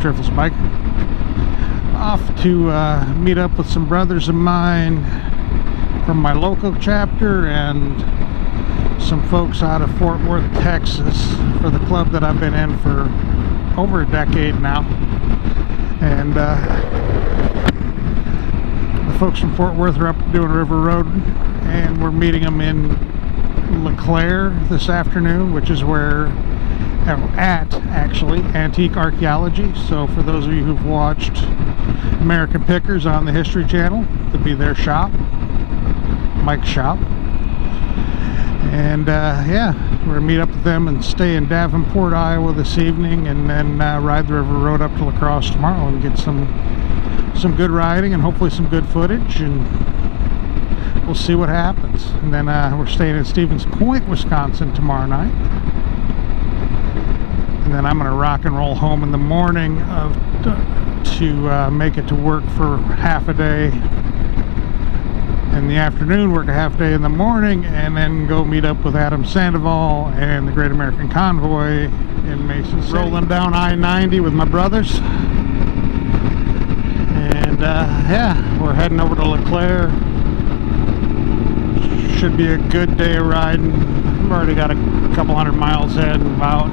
Trifles Biker. Off to meet up with some brothers of mine from my local chapter and some folks out of Fort Worth, Texas, for the club that I've been in for over a decade now. And the folks from Fort Worth are up doing River Road, and we're meeting them in LeClaire this afternoon, which is where actually Antique Archaeology. So for those of you who've watched American Pickers on the History Channel, to be their shop, Mike's shop. And yeah, we're gonna meet up with them and stay in Davenport, Iowa this evening, and then ride the River Road up to La Crosse tomorrow and get some good riding and hopefully some good footage, and we'll see what happens. And then we're staying in Stevens Point, Wisconsin tomorrow night. And then I'm going to rock and roll home in the morning to make it to work for half a day. In the afternoon, work a half day in the morning, and then go meet up with Adam Sandoval and the Great American Convoy in Mason City. Rolling down I-90 with my brothers. And yeah, we're heading over to LeClaire. Should be a good day of riding. I've already got a couple hundred miles ahead and about.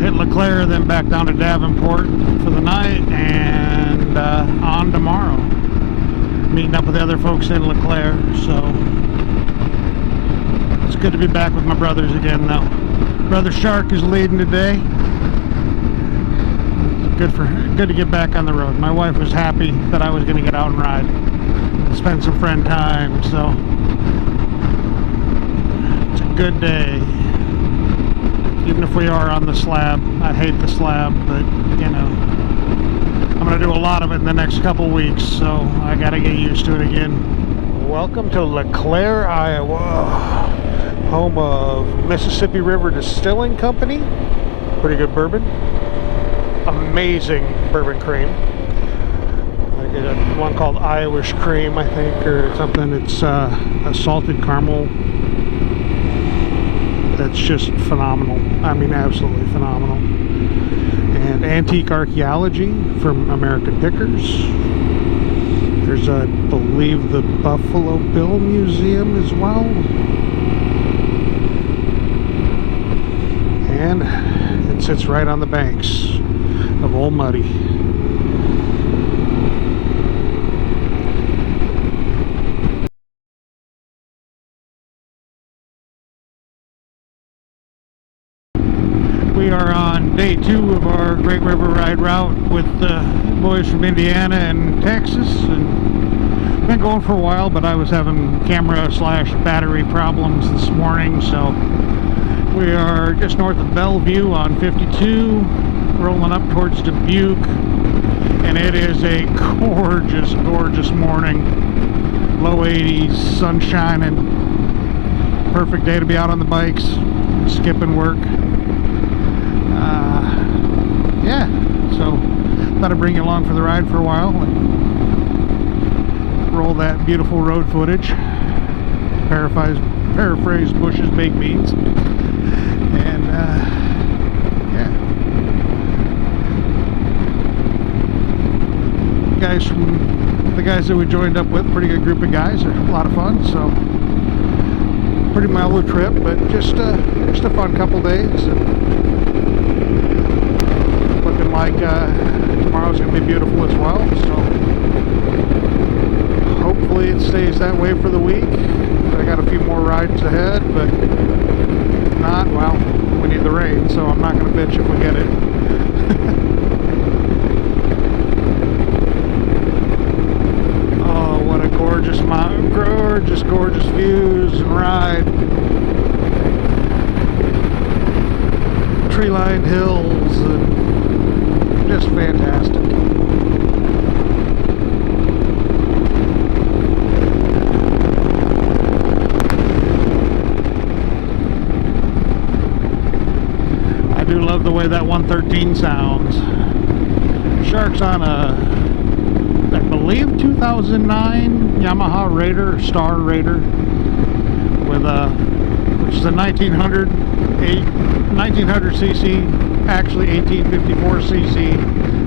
Hit LeClaire, then back down to Davenport for the night, and on tomorrow. Meeting up with the other folks in LeClaire, so it's good to be back with my brothers again though. Brother Shark is leading today. Good to get back on the road. My wife was happy that I was going to get out and ride and spend some friend time, so it's a good day. Even if we are on the slab. I hate the slab, but you know, I'm going to do a lot of it in the next couple weeks, so I got to get used to it again. Welcome to LeClaire, Iowa, home of Mississippi River Distilling Company. Pretty good bourbon. Amazing bourbon cream. I get one called Irish Cream, I think, or something. It's a salted caramel. That's just phenomenal. I mean, absolutely phenomenal. And Antique Archaeology from American Pickers. There's, I believe, the Buffalo Bill Museum as well. And it sits right on the banks of Old Muddy. We are on day 2 of our Great River Ride route with the boys from Indiana and Texas, and been going for a while, but I was having camera/battery problems this morning, so we are just north of Bellevue on 52, rolling up towards Dubuque, and it is a gorgeous, gorgeous morning. Low 80s, sun shining, perfect day to be out on the bikes, skipping work. Yeah, so thought I'd bring you along for the ride for a while and roll that beautiful road footage. Paraphrase Bush's baked beans. And yeah, the guys that we joined up with, pretty good group of guys, a lot of fun. So pretty mellow trip, but just a fun couple days. And looking like tomorrow's going to be beautiful as well, so hopefully it stays that way for the week. I got a few more rides ahead, but if not, well, we need the rain, so I'm not going to bitch if we get it. Oh, what a gorgeous mountain, gorgeous views and ride. Tree-lined hills and just fantastic. I do love the way that 113 sounds. Shark's on a, I believe, 2009 Yamaha Raider, Star Raider, with a, which is a 1900cc actually 1854cc,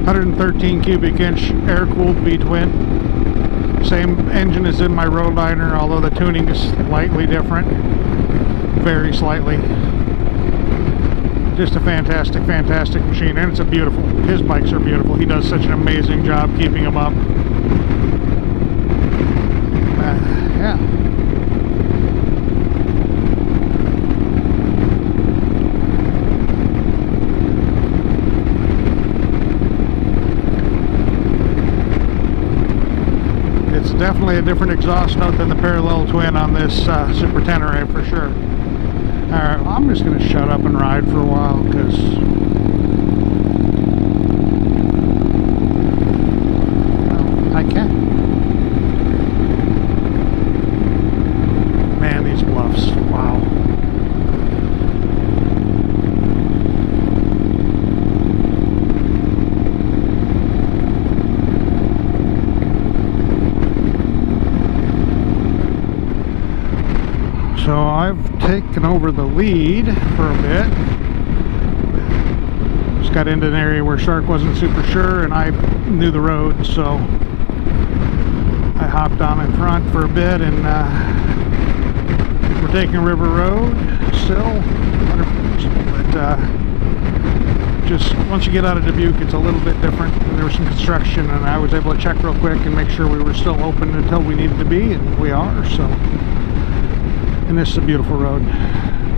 113 cubic inch air-cooled V-twin. Same engine as in my Roadliner, although the tuning is slightly different. Very slightly. Just a fantastic, fantastic machine, and it's a beautiful, his bikes are beautiful. He does such an amazing job keeping them up. Yeah. It's definitely a different exhaust note than the parallel twin on this Super Tenere for sure. Alright, well, I'm just going to shut up and ride for a while because I can. Man, these bluffs, wow. So I've taken over the lead for a bit. Just got into an area where Shark wasn't super sure and I knew the road, so I hopped on in front for a bit, and we're taking River Road still. But just once you get out of Dubuque, it's a little bit different. There was some construction and I was able to check real quick and make sure we were still open until we needed to be, and we are. So. And this is a beautiful road,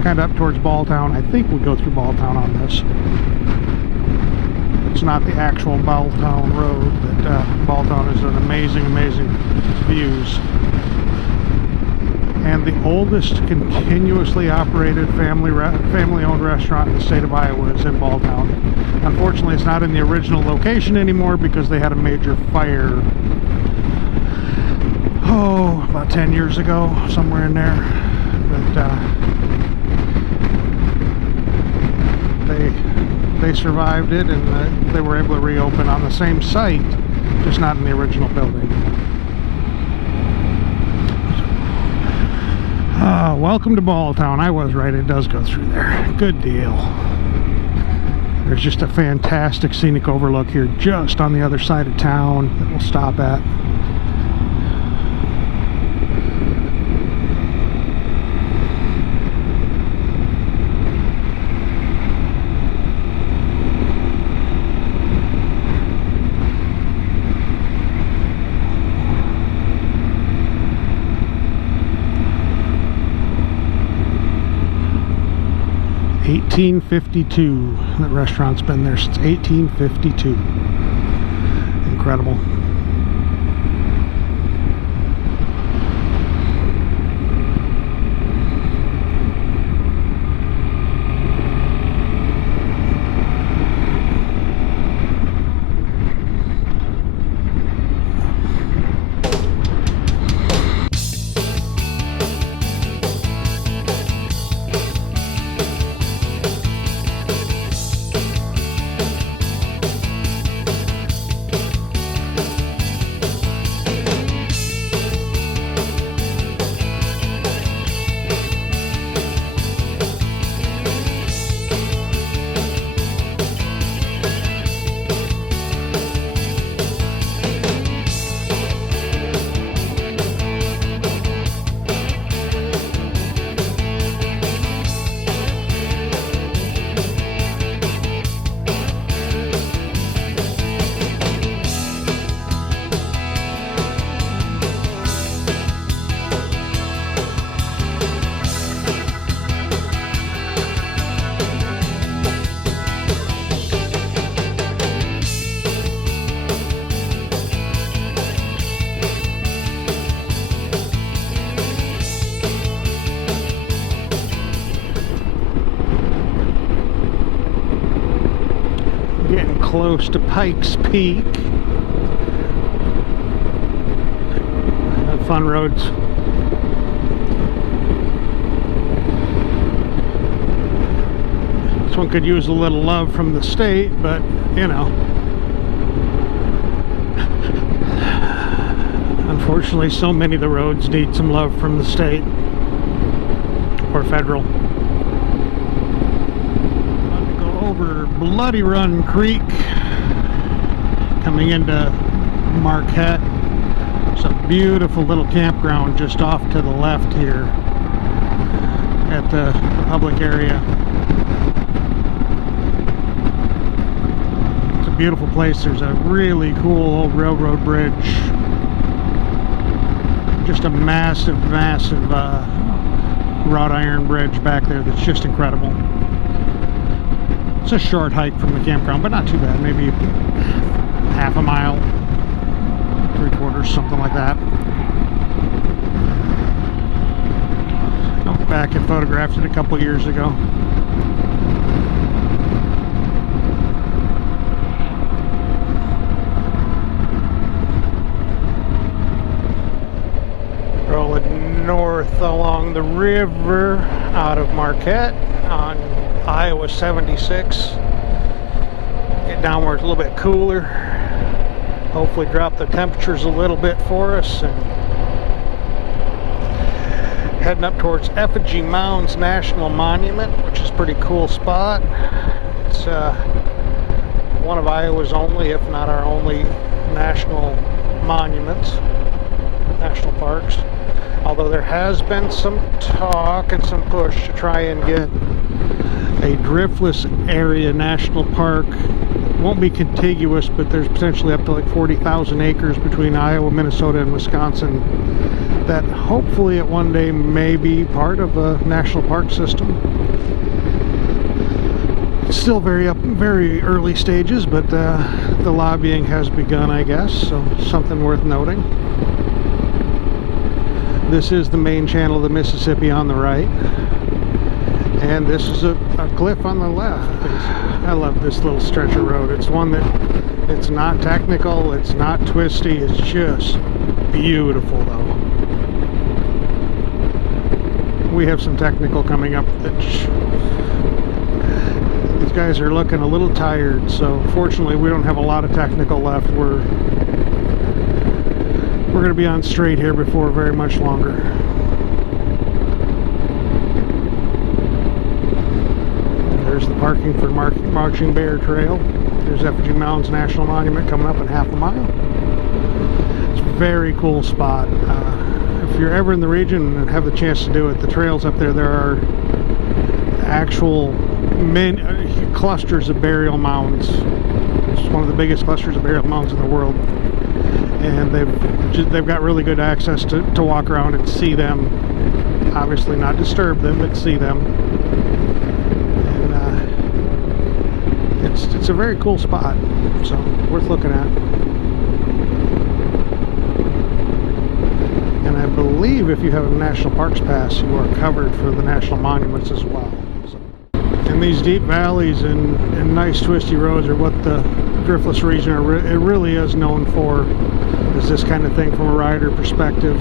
kind of up towards Balltown. I think we go through Balltown on this. It's not the actual Balltown road, but Balltown is an amazing, amazing views. And the oldest continuously operated family-owned restaurant in the state of Iowa is in Balltown. Unfortunately, it's not in the original location anymore because they had a major fire, about 10 years ago, somewhere in there. But they survived it, and they were able to reopen on the same site, just not in the original building. Welcome to Balltown. I was right, it does go through there. Good deal. There's just a fantastic scenic overlook here just on the other side of town that we'll stop at. (1852). That restaurant's been there since 1852. Incredible. Close to Pikes Peak. Fun roads. This one could use a little love from the state, but you know, unfortunately so many of the roads need some love from the state or federal. over Bloody Run Creek, coming into Marquette. It's a beautiful little campground just off to the left here at the public area. It's a beautiful place. There's a really cool old railroad bridge. Just a massive wrought iron bridge back there that's just incredible. It's a short hike from the campground, but not too bad. Maybe half a mile, 3/4, something like that. I went back and photographed it a couple years ago. Rolling north along the river out of Marquette on Iowa 76. Get down where it's a little bit cooler. Hopefully drop the temperatures a little bit for us. And heading up towards Effigy Mounds National Monument, which is a pretty cool spot. It's one of Iowa's only, if not our only, national monuments, national parks. Although there has been some talk and some push to try and get a driftless area national park. It won't be contiguous, but there's potentially up to like 40,000 acres between Iowa, Minnesota, and Wisconsin that hopefully at one day may be part of a national park system. It's still very early stages, but the lobbying has begun, I guess, so something worth noting. This is the main channel of the Mississippi on the right, and this is a cliff on the left. I love this little stretch of road. It's one that it's not technical, it's not twisty, it's just beautiful though. We have some technical coming up that these guys are looking a little tired, so fortunately we don't have a lot of technical left. We're going to be on straight here before very much longer. There's the parking for Marching Bear Trail. There's Effigy Mounds National Monument coming up in half a mile. It's a very cool spot. If you're ever in the region and have the chance to do it, the trails up there, there are actual clusters of burial mounds. It's one of the biggest clusters of burial mounds in the world. And they've got really good access to walk around and see them. Obviously not disturb them, but see them. And it's a very cool spot, so worth looking at. And I believe if you have a National Parks Pass, you are covered for the national monuments as well. So, and these deep valleys and nice twisty roads are what the driftless region it really is known for. Is this kind of thing from a rider perspective.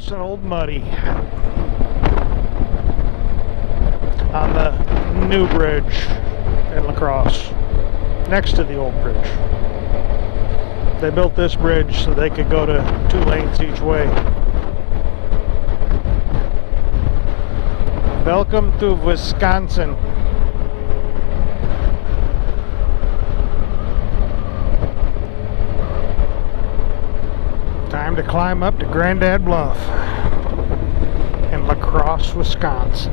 crossing Old Muddy on the new bridge in La Crosse, next to the old bridge. They built this bridge so they could go to 2 lanes each way. Welcome to Wisconsin. Time to climb up to Grandad Bluff in La Crosse, Wisconsin.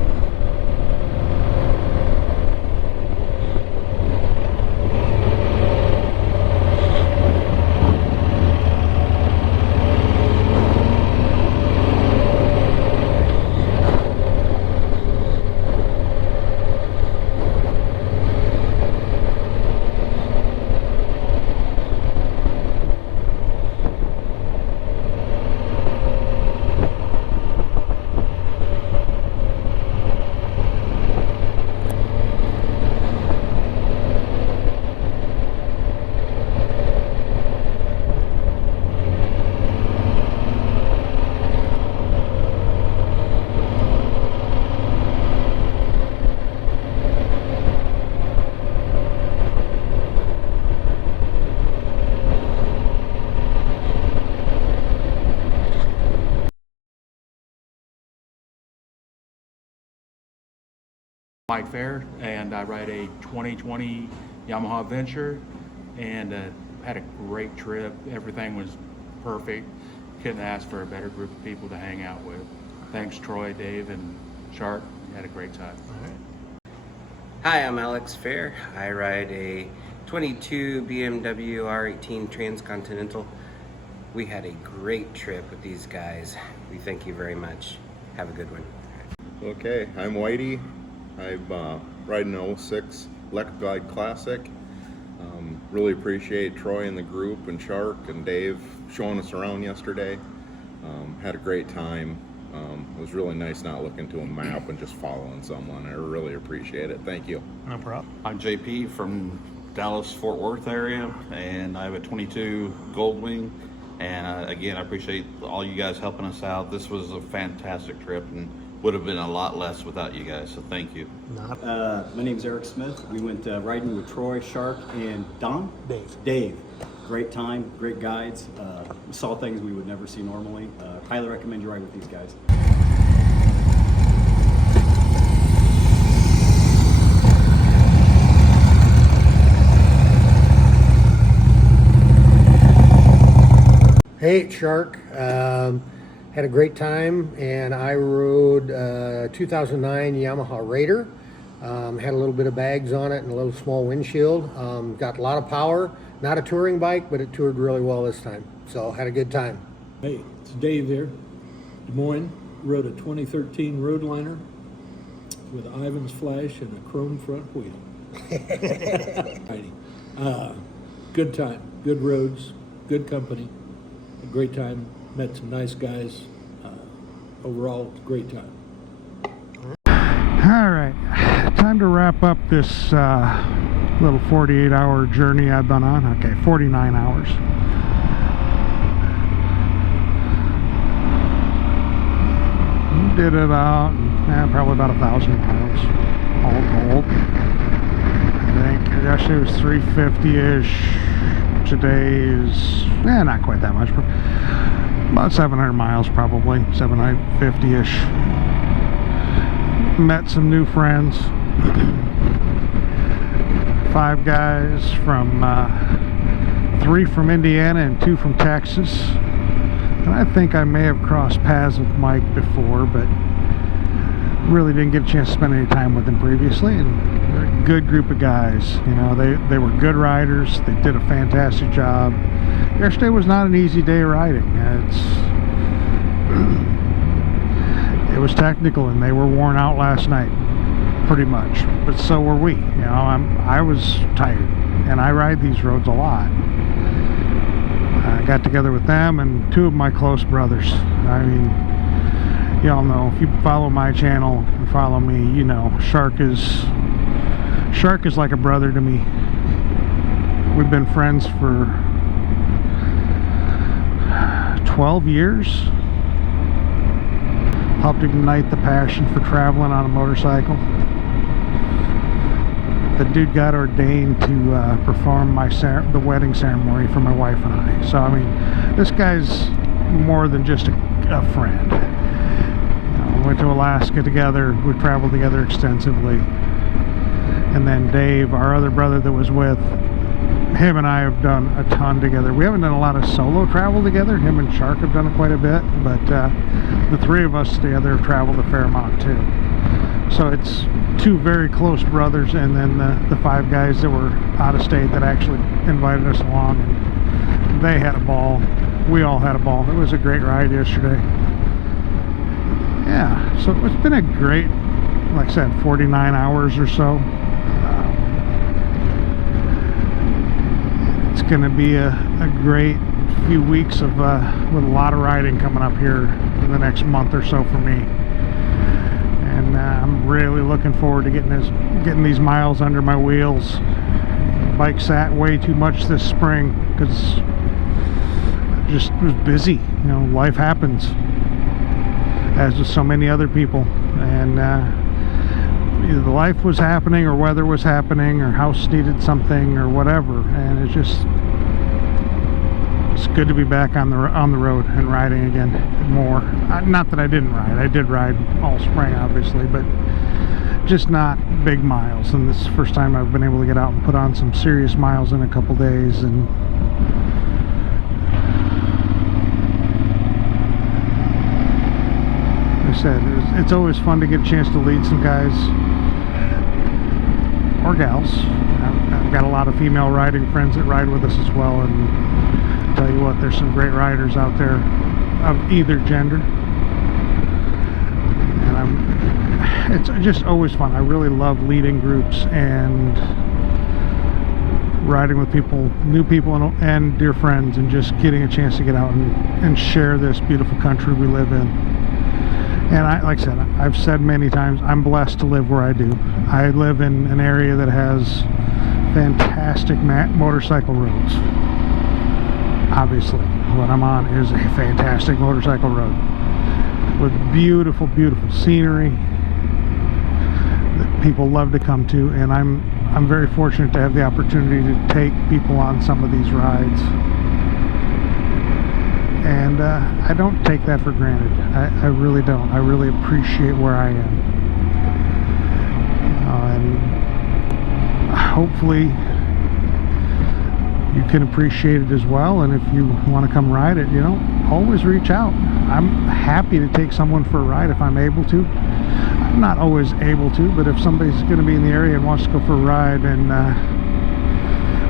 Mike Fair, and I ride a 2020 Yamaha Venture, and had a great trip. Everything was perfect. Couldn't ask for a better group of people to hang out with. Thanks Troy, Dave, and Shark. We had a great time. All right. Hi, I'm Alex Fair. I ride a 22 BMW R18 Transcontinental. We had a great trip with these guys. We thank you very much. Have a good one. Okay, I'm Whitey. I'm riding an 06 Electric Glide Classic. Really appreciate Troy and the group and Shark and Dave showing us around yesterday. Had a great time. It was really nice not looking to a map and just following someone. I really appreciate it. Thank you. No problem. I'm JP from Dallas, Fort Worth area, and I have a 22 Goldwing. And again, I appreciate all you guys helping us out. This was a fantastic trip and would have been a lot less without you guys, so thank you. My name's Eric Smith. We went riding with Troy, Shark, and Dom? Dave. Great time, great guides. We saw things we would never see normally. Highly recommend you ride with these guys. Hey, it's Shark. Had a great time, and I rode 2009 Yamaha Raider. Had a little bit of bags on it and a little small windshield. Got a lot of power. Not a touring bike, but it toured really well this time. So had a good time. Hey, it's Dave here. Des Moines. Rode a 2013 Roadliner with Ivan's flash and a chrome front wheel. Good time, good roads, good company, a great time. Met some nice guys. Overall, great time. All right, time to wrap up this little 48-hour journey I've been on. Okay, 49 hours. Did about, probably about 1,000 miles, all told. I think yesterday was 350-ish. Today is, not quite that much, but about 700 miles probably, 750-ish. Met some new friends. 5 guys from, 3 from Indiana and 2 from Texas. And I think I may have crossed paths with Mike before, but really didn't get a chance to spend any time with him previously. And they're a good group of guys. You know, they were good riders. They did a fantastic job. Yesterday was not an easy day riding. It was technical, and they were worn out last night, pretty much. But so were we. You know, I was tired, and I ride these roads a lot. I got together with them and 2 of my close brothers. I mean, y'all know, if you follow my channel and follow me, you know, Shark is like a brother to me. We've been friends for 12 years. helped ignite the passion for traveling on a motorcycle. The dude got ordained to perform the wedding ceremony for my wife and I. So I mean, this guy's more than just a friend. We went to Alaska together. We traveled together extensively. And then Dave, our other brother that was with, him and I have done a ton together. We haven't done a lot of solo travel together. Him and Shark have done it quite a bit, but the three of us together have traveled a fair amount too. So it's two very close brothers, and then the five guys that were out of state that actually invited us along, and they had a ball. We all had a ball. It was a great ride yesterday. Yeah, so it's been a great, like I said, 49 hours or so. It's going to be a great few weeks of with a lot of riding coming up here in the next month or so for me. And I'm really looking forward to getting these miles under my wheels. Bike sat way too much this spring because just was busy. You know, life happens, as with so many other people. And either the life was happening, or weather was happening, or house needed something, or whatever. And it's good to be back on the road and riding again more. Not that I didn't ride. I did ride all spring, obviously, but just not big miles. And this is the first time I've been able to get out and put on some serious miles in a couple days. And like I said, it's always fun to get a chance to lead some guys or gals. I've got a lot of female riding friends that ride with us as well, and I'll tell you what, there's some great riders out there of either gender, and it's just always fun. I really love leading groups and riding with people, new people, and dear friends, and just getting a chance to get out and share this beautiful country we live in. And like I said, I've said many times, I'm blessed to live where I do. I live in an area that has fantastic motorcycle roads. Obviously, what I'm on is a fantastic motorcycle road with beautiful, beautiful scenery that people love to come to. And I'm very fortunate to have the opportunity to take people on some of these rides. And I don't take that for granted. I really don't. I really appreciate where I am. And hopefully you can appreciate it as well. And if you want to come ride it, you know, always reach out. I'm happy to take someone for a ride if I'm able to. I'm not always able to, but if somebody's going to be in the area and wants to go for a ride and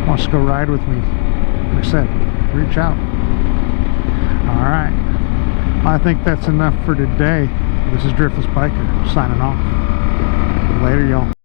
wants to go ride with me, like I said, reach out. Alright, I think that's enough for today. This is Driftless Biker, signing off. Later, y'all.